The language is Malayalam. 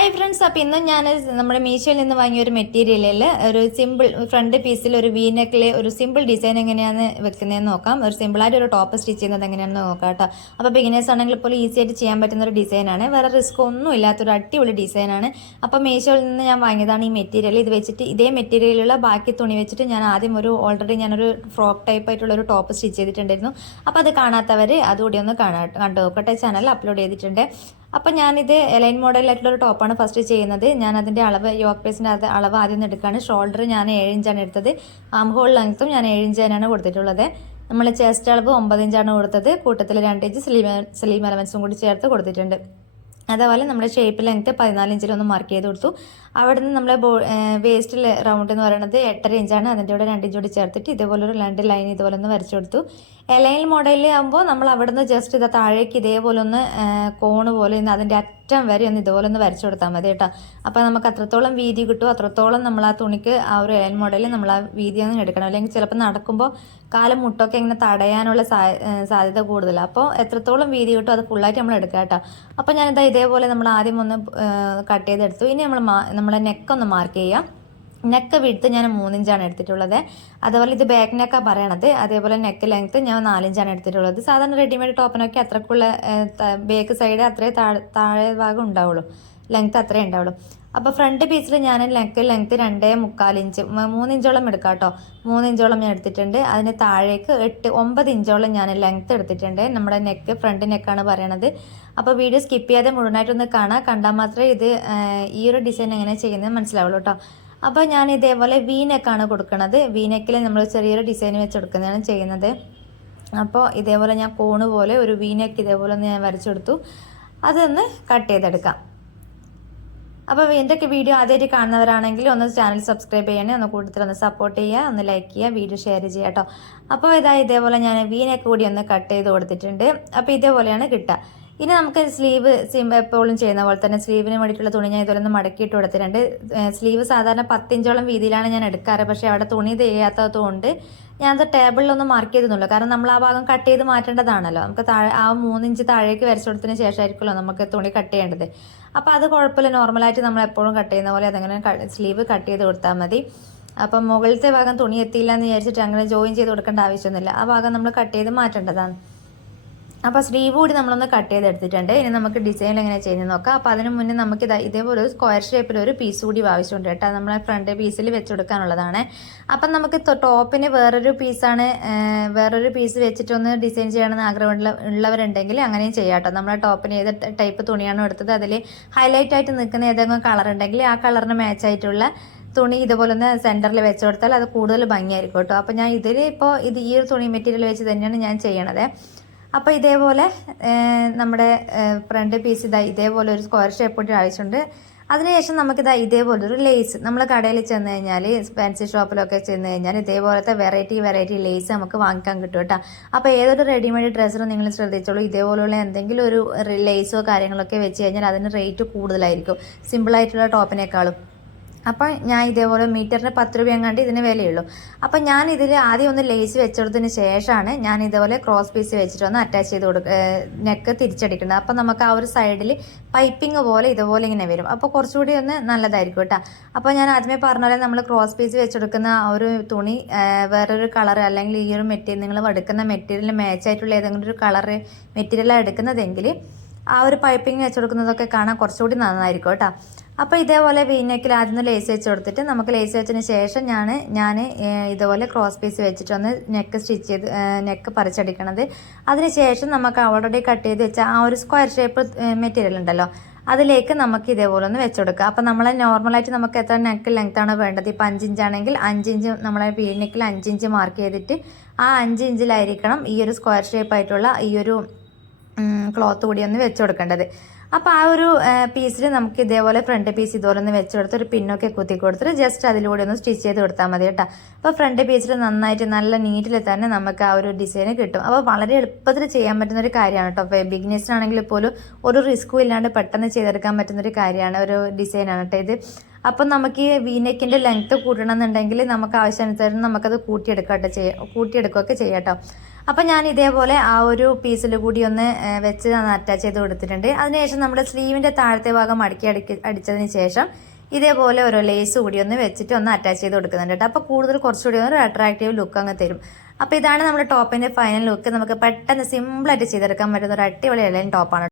ഹായ് ഫ്രണ്ട്സ്, അപ്പോൾ ഇന്നും ഞാൻ നമ്മുടെ മീഷോയിൽ നിന്ന് വാങ്ങിയ ഒരു മെറ്റീരിയലിൽ ഒരു സിമ്പിൾ ഫ്രണ്ട് പീസിൽ ഒരു വി നെക്കിൽ ഒരു സിമ്പിൾ ഡിസൈൻ എങ്ങനെയാണ് വെക്കുന്നതെന്ന് നോക്കാം. ഒരു സിമ്പിളായിട്ട് ഒരു ടോപ്പ് സ്റ്റിച്ച് ചെയ്യുന്നത് എങ്ങനെയാണെന്ന് നോക്കാം കേട്ടോ. അപ്പോൾ ബിഗിനേഴ്സ് ആണെങ്കിൽ പോലും ഈസി ആയിട്ട് ചെയ്യാൻ പറ്റുന്ന ഒരു ഡിസൈനാണ്. വേറെ റിസ്ക് ഒന്നും ഇല്ലാത്തൊരു അടിപൊളി ഡിസൈനാണ്. അപ്പോൾ മീഷോയിൽ നിന്ന് ഞാൻ വാങ്ങിയതാണ് ഈ മെറ്റീരിയൽ. ഇത് വെച്ചിട്ട് ഇതേ മെറ്റീരിയലുള്ള ബാക്കി തുണി വെച്ചിട്ട് ഞാൻ ആദ്യം ഓൾറെഡി ഞാനൊരു ഫ്രോക്ക് ടൈപ്പ് ആയിട്ടുള്ള ഒരു ടോപ്പ് സ്റ്റിച്ച് ചെയ്തിട്ടുണ്ടായിരുന്നു. അപ്പോൾ അത് കാണാത്തവർ അതുകൂടി ഒന്ന് കണ്ടു നോക്കട്ടെ. ചാനൽ അപ്ലോഡ് ചെയ്തിട്ടുണ്ട്. അപ്പോൾ ഞാനിത് എലൈൻ മോഡലായിട്ടുള്ള ഒരു ടോപ്പാണ് ഫസ്റ്റ് ചെയ്യുന്നത്. ഞാൻ അതിൻ്റെ അളവ് യോക്ക് പീസിൻ്റെ അളവ് ആദ്യം എടുക്കുകയാണ്. ഷോൾഡർ ഞാൻ 7 ഇഞ്ചാണ് എടുത്തത്. ആം ഹോൾ ലെങ്ത്തും ഞാൻ 7 ഇഞ്ച് തന്നെയാണ് കൊടുത്തിട്ടുള്ളത്. നമ്മൾ ചെസ്റ്റ് അളവ് 9 ഇഞ്ചാണ് കൊടുത്തത്. കൂട്ടത്തിൽ 2 ഇഞ്ച് സ്ലീവ് എലമെൻസും കൂടി ചേർത്ത് കൊടുത്തിട്ടുണ്ട്. അതേപോലെ നമ്മുടെ ഷേപ്പ് ലെങ്ത്ത് 14 ഇഞ്ചിലൊന്ന് മാർക്ക് ചെയ്ത് കൊടുത്തു. അവിടെ നിന്ന് നമ്മുടെ വേസ്റ്റ് റൗണ്ട് എന്ന് പറയുന്നത് 8.5 ഇഞ്ചാണ്. അതിൻ്റെ കൂടെ 2 ഇഞ്ച് കൂടി ചേർത്തിട്ട് ഇതേപോലെ ഒരു 2 ലൈൻ ഇതുപോലെ ഒന്ന് വരച്ചു കൊടുത്തു. എലൈൻ മോഡലിൽ ആകുമ്പോൾ നമ്മൾ അവിടെ നിന്ന് ജസ്റ്റ് ഇത് താഴേക്ക് ഇതേപോലെ ഒന്ന് കോണ് പോലെ അതിൻ്റെ അറ്റം വരെ ഒന്ന് ഇതുപോലെ ഒന്ന് വരച്ചു കൊടുത്താൽ മതി കേട്ടോ. അപ്പോൾ നമുക്ക് അത്രത്തോളം വീതി കിട്ടും. അത്രത്തോളം നമ്മൾ ആ തുണിക്ക് ആ ഒരു എലൈൻ മോഡലിൽ നമ്മൾ ആ വീതി ഒന്ന് എടുക്കണം. അല്ലെങ്കിൽ ചിലപ്പോൾ നടക്കുമ്പോൾ കാലും മുട്ടൊക്കെ ഇങ്ങനെ തടയാനുള്ള സാധ്യത കൂടുതലാണ്. അപ്പോൾ എത്രത്തോളം വീതി കിട്ടും അത് ഫുള്ളായിട്ട് നമ്മൾ എടുക്കുക കേട്ടോ. അപ്പോൾ ഞാനിതാ ഇതേപോലെ നമ്മൾ ആദ്യം ഒന്ന് കട്ട് ചെയ്തെടുത്തു. ഇനി നമ്മളെ നെക്കൊന്ന് മാർക്ക് ചെയ്യാം. നെക്ക് വിഡ്ത്ത് ഞാൻ 3 ഇഞ്ചാണ് എടുത്തിട്ടുള്ളത്. അതുപോലെ ഇത് ബാക്ക് നെക്കാണ് പറയണത്. അതേപോലെ നെക്ക് ലെങ്ത്ത് ഞാൻ 4 ഇഞ്ചാണ് എടുത്തിട്ടുള്ളത്. സാധാരണ റെഡിമെയ്ഡ് ടോപ്പിനൊക്കെ അത്രക്കുള്ള ബാക്ക് സൈഡ് അത്രേ താഴെ ഭാഗം ഉണ്ടാവുള്ളൂ, ലെങ്ത്ത് അത്രേ ഉണ്ടാവുള്ളൂ. അപ്പോൾ ഫ്രണ്ട് പീസിൽ ഞാൻ നെക്ക് ലെങ്ത്ത് 2.25 ഇഞ്ച് 3 ഇഞ്ചോളം എടുക്കാം കേട്ടോ. 3 ഇഞ്ചോളം ഞാൻ എടുത്തിട്ടുണ്ട്. അതിന് താഴേക്ക് 9 ഇഞ്ചോളം ഞാൻ ലെങ്ത്ത് എടുത്തിട്ടുണ്ട്. നമ്മുടെ നെക്ക് ഫ്രണ്ട് നെക്കാണ് പറയണത്. അപ്പോൾ വീഡിയോ സ്കിപ്പ് ചെയ്യാതെ മുഴുവനായിട്ടൊന്ന് കണ്ടാൽ മാത്രമേ ഇത് ഈ ഒരു ഡിസൈൻ എങ്ങനെ ചെയ്യുന്നത് മനസ്സിലാവുള്ളൂ കേട്ടോ. അപ്പോൾ ഞാൻ ഇതേപോലെ വി നെക്കാണ് കൊടുക്കുന്നത്. വി നെക്കിൽ നമ്മൾ ചെറിയൊരു ഡിസൈൻ വെച്ച് കൊടുക്കുന്നതാണ് ചെയ്യുന്നത്. അപ്പോൾ ഇതേപോലെ ഞാൻ കോണ് പോലെ ഒരു വി നെക്ക് ഇതേപോലെ ഒന്ന് ഞാൻ വരച്ചെടുത്തു. അതൊന്ന് കട്ട് ചെയ്തെടുക്കാം. അപ്പോൾ എൻ്റെ വീഡിയോ ആദ്യമായിട്ട് കാണുന്നവരാണെങ്കിൽ ഒന്ന് ചാനൽ സബ്സ്ക്രൈബ് ചെയ്യണേ, ഒന്ന് കൂടുതൽ ഒന്ന് സപ്പോർട്ട് ചെയ്യുക, ഒന്ന് ലൈക്ക് ചെയ്യുക, വീഡിയോ ഷെയർ ചെയ്യുക കേട്ടോ. അപ്പോൾ ഇതേപോലെ ഞാൻ വി നെക്ക് കൂടി ഒന്ന് കട്ട് ചെയ്ത് കൊടുത്തിട്ടുണ്ട്. അപ്പോൾ ഇതേപോലെയാണ് കിട്ടുക. ഇനി നമുക്ക് സ്ലീവ് എപ്പോഴും ചെയ്യുന്ന പോലെ തന്നെ സ്ലീവിന് വേണ്ടിയിട്ടുള്ള തുണി ഞാൻ ഇതുപോലെ ഒന്ന് മടക്കിയിട്ട് കൊടുത്തിട്ടുണ്ട്. സ്ലീവ് സാധാരണ 10 ഇഞ്ചോളം വീതിയിലാണ് ഞാൻ എടുക്കാറ്. പക്ഷേ അവിടെ തുണി ചെയ്യാത്തതുകൊണ്ട് ഞാനത് ടേബിളിലൊന്ന് മാർക്ക് ചെയ്തെന്നുള്ളൂ. കാരണം നമ്മൾ ആ ഭാഗം കട്ട് ചെയ്ത് മാറ്റേണ്ടതാണല്ലോ. നമുക്ക് ആ 3 ഇഞ്ച് താഴേക്ക് വരച്ചു കൊടുത്തതിന് ശേഷമായിരിക്കുമല്ലോ നമുക്ക് തുണി കട്ട് ചെയ്യേണ്ടത്. അപ്പോൾ അത് കുഴപ്പമില്ല, നോർമലായിട്ട് നമ്മൾ എപ്പോഴും കട്ട് ചെയ്യുന്ന പോലെ അതങ്ങനെ സ്ലീവ് കട്ട് ചെയ്ത് കൊടുത്താൽ മതി. അപ്പം മുകളിലത്തെ ഭാഗം തുണി എത്തിയില്ല എന്ന് വിചാരിച്ചിട്ട് അങ്ങനെ ജോയിൻ ചെയ്ത് കൊടുക്കേണ്ട ആവശ്യമൊന്നുമില്ല. ആ ഭാഗം നമ്മൾ കട്ട് ചെയ്ത് മാറ്റേണ്ടതാണ്. അപ്പോൾ സ്ലീവ് കൂടി നമ്മളൊന്ന് കട്ട് ചെയ്തെടുത്തിട്ടുണ്ട്. ഇനി നമുക്ക് ഡിസൈൻ എങ്ങനെ ചെയ്യുന്നത് നോക്കാം. അപ്പോൾ അതിന് മുന്നേ നമുക്ക് ഇതേപോലെ ഒരു സ്ക്വയർ ഷേപ്പിൽ ഒരു പീസ് കൂടി ആവശ്യമുണ്ട് കേട്ടോ. നമ്മളെ ഫ്രണ്ട് പീസിൽ വെച്ച് കൊടുക്കാനുള്ളതാണ്. അപ്പം നമുക്ക് ടോപ്പിന് വേറൊരു പീസ് വെച്ചിട്ടൊന്ന് ഡിസൈൻ ചെയ്യണമെന്ന് ഉള്ളവരുണ്ടെങ്കിൽ അങ്ങനെയും ചെയ്യാം കേട്ടോ. നമ്മളെ ടോപ്പിന് ഏത് ടൈപ്പ് തുണിയാണോ എടുത്തത് അതിൽ ഹൈലൈറ്റ് ആയിട്ട് നിൽക്കുന്ന ഏതെങ്കിലും കളർ ഉണ്ടെങ്കിൽ ആ കളറിന് മാച്ച് ആയിട്ടുള്ള തുണി ഇതുപോലെ ഒന്ന് സെൻറ്ററിൽ വെച്ച് കൊടുത്താൽ അത് കൂടുതൽ ഭംഗിയായിരിക്കും കേട്ടോ. അപ്പോൾ ഞാൻ ഈ ഒരു തുണി മെറ്റീരിയൽ വെച്ച് തന്നെയാണ് ഞാൻ ചെയ്യണത്. അപ്പോൾ ഇതേപോലെ നമ്മുടെ ഫ്രണ്ട് പീസ് ഇതേപോലെ ഒരു സ്ക്വയർ ഷേപ്പ് കൂടി ആവശ്യമുണ്ട്. അതിനുശേഷം നമുക്കിതാ ഇതേപോലെ ഒരു ലേസ് നമ്മൾ കടയിൽ ചെന്ന് കഴിഞ്ഞാൽ ഫാൻസി ഷോപ്പിലൊക്കെ ചെന്ന് കഴിഞ്ഞാൽ ഇതേപോലത്തെ വെറൈറ്റി ലേസ് നമുക്ക് വാങ്ങിക്കാൻ കിട്ടും കേട്ടോ. അപ്പോൾ ഏതൊരു റെഡിമെയ്ഡ് ഡ്രസ്സിനും നിങ്ങൾ ശ്രദ്ധിച്ചോളൂ, ഇതേപോലെയുള്ള എന്തെങ്കിലും ഒരു ലേസോ കാര്യങ്ങളൊക്കെ വെച്ച് കഴിഞ്ഞാൽ അതിന് റേറ്റ് കൂടുതലായിരിക്കും സിമ്പിളായിട്ടുള്ള ടോപ്പിനേക്കാളും. അപ്പോൾ ഞാൻ ഇതേപോലെ മീറ്ററിന് 10 രൂപ എങ്ങാണ്ട് ഇതിന് വിലയുള്ളൂ. അപ്പോൾ ഞാൻ ഇതിൽ ആദ്യം ഒന്ന് ലേസ് വെച്ചെടുത്തതിന് ശേഷമാണ് ഞാൻ ഇതേപോലെ ക്രോസ് പീസ് വെച്ചിട്ട് ഒന്ന് അറ്റാച്ച് ചെയ്ത് നെക്ക് തിരിച്ചടിക്കുന്നത്. അപ്പോൾ നമുക്ക് ആ ഒരു സൈഡിൽ പൈപ്പിംഗ് പോലെ ഇതുപോലെ ഇങ്ങനെ വരും. അപ്പോൾ കുറച്ചുകൂടി ഒന്ന് നല്ലതായിരിക്കും കേട്ടോ. അപ്പോൾ ഞാൻ ആദ്യമേ പറഞ്ഞ പോലെ നമ്മൾ ക്രോസ് പീസ് വെച്ചെടുക്കുന്ന ആ ഒരു തുണി വേറൊരു കളർ അല്ലെങ്കിൽ ഈ ഒരു മെറ്റീരിയൽ നിങ്ങൾ എടുക്കുന്ന മെറ്റീരിയലിന് മാച്ചായിട്ടുള്ള ഏതെങ്കിലും ഒരു കളർ മെറ്റീരിയലാണ് എടുക്കുന്നതെങ്കിൽ ആ ഒരു പൈപ്പിംഗ് വെച്ചെടുക്കുന്നതൊക്കെ കാണാൻ കുറച്ചുകൂടി നന്നായിരിക്കും കേട്ടോ. അപ്പോൾ ഇതേപോലെ വി നെക്കിൽ ആദ്യം ലേസ് വെച്ച് കൊടുത്തിട്ട് നമുക്ക് ലേസ് വെച്ചതിന് ശേഷം ഞാൻ ഇതുപോലെ ക്രോസ് പീസ് വെച്ചിട്ടൊന്ന് നെക്ക് പറിച്ചടിക്കണത്. അതിനുശേഷം നമുക്ക് ഓൾറെഡി കട്ട് ചെയ്ത് വെച്ച ആ ഒരു സ്ക്വയർ ഷേപ്പ് മെറ്റീരിയൽ ഉണ്ടല്ലോ അതിലേക്ക് നമുക്ക് ഇതേപോലെ ഒന്ന് വെച്ചുകൊടുക്കുക. അപ്പോൾ നമ്മളെ നോർമലായിട്ട് നമുക്ക് എത്ര നെക്ക് ലെങ്ത്താണ് വേണ്ടത്, ഇപ്പോൾ 5 ഇഞ്ചാണെങ്കിൽ 5 ഇഞ്ച് നമ്മളെ വി നെക്കിൽ 5 ഇഞ്ച് മാർക്ക് ചെയ്തിട്ട് ആ 5 ഇഞ്ചിലായിരിക്കണം ഈ ഒരു സ്ക്വയർ ഷേപ്പ് ആയിട്ടുള്ള ഈ ഒരു ക്ലോത്ത് കൂടി ഒന്ന് വെച്ച് കൊടുക്കേണ്ടത്. അപ്പോൾ ആ ഒരു പീസിൽ നമുക്ക് ഇതേപോലെ ഫ്രണ്ട് പീസ് ഇതുപോലെ ഒന്ന് വെച്ച് കൊടുത്ത് ഒരു പിന്നൊക്കെ കുത്തി കൊടുത്തിട്ട് ജസ്റ്റ് അതിലൂടെ ഒന്ന് സ്റ്റിച്ച് ചെയ്ത് കൊടുത്താൽ മതി കേട്ടോ. അപ്പോൾ ഫ്രണ്ട് പീസിൽ നന്നായിട്ട് നല്ല നീറ്റിൽ തന്നെ നമുക്ക് ആ ഒരു ഡിസൈൻ കിട്ടും. അപ്പോൾ വളരെ എളുപ്പത്തിൽ ചെയ്യാൻ പറ്റുന്ന ഒരു കാര്യമാണ് കേട്ടോ. അപ്പോൾ ബിഗിനേഴ്സിനാണെങ്കിൽ പോലും ഒരു റിസ്ക്കും ഇല്ലാണ്ട് പെട്ടെന്ന് ചെയ്തെടുക്കാൻ പറ്റുന്നൊരു കാര്യമാണ്, ഒരു ഡിസൈനാണ് കേട്ടോ ഇത്. അപ്പം നമുക്ക് ഈ വി നെക്കിൻ്റെ ലെങ്ത്ത് കൂട്ടണമെന്നുണ്ടെങ്കിൽ നമുക്ക് ആവശ്യാനുസരണം നമുക്കത് കൂട്ടിയെടുക്കുകയൊക്കെ ചെയ്യാം കേട്ടോ. അപ്പം ഞാൻ ഇതേപോലെ ആ ഒരു പീസിൽ കൂടി ഒന്ന് വെച്ച് അറ്റാച്ച് ചെയ്ത് കൊടുത്തിട്ടുണ്ട്. അതിനുശേഷം നമ്മുടെ സ്ലീവിൻ്റെ താഴത്തെ ഭാഗം മടക്കി അടിച്ചതിന് ശേഷം ഇതേപോലെ ഓരോ ലേസ് കൂടി ഒന്ന് വെച്ചിട്ട് ഒന്ന് അറ്റാച്ച് ചെയ്ത് കൊടുക്കുന്നുണ്ട് കേട്ടോ. അപ്പോൾ കൂടുതൽ കുറച്ചുകൂടി ഒരു അട്രാക്റ്റീവ് ലുക്ക് അങ്ങ് തരും. അപ്പോൾ ഇതാണ് നമ്മുടെ ടോപ്പിൻ്റെ ഫൈനൽ ലുക്ക്. നമുക്ക് പെട്ടെന്ന് സിമ്പിളായിട്ട് ചെയ്തെടുക്കാൻ പറ്റുന്ന ഒരു അടിപൊളി എലൈൻ ടോപ്പാണ്.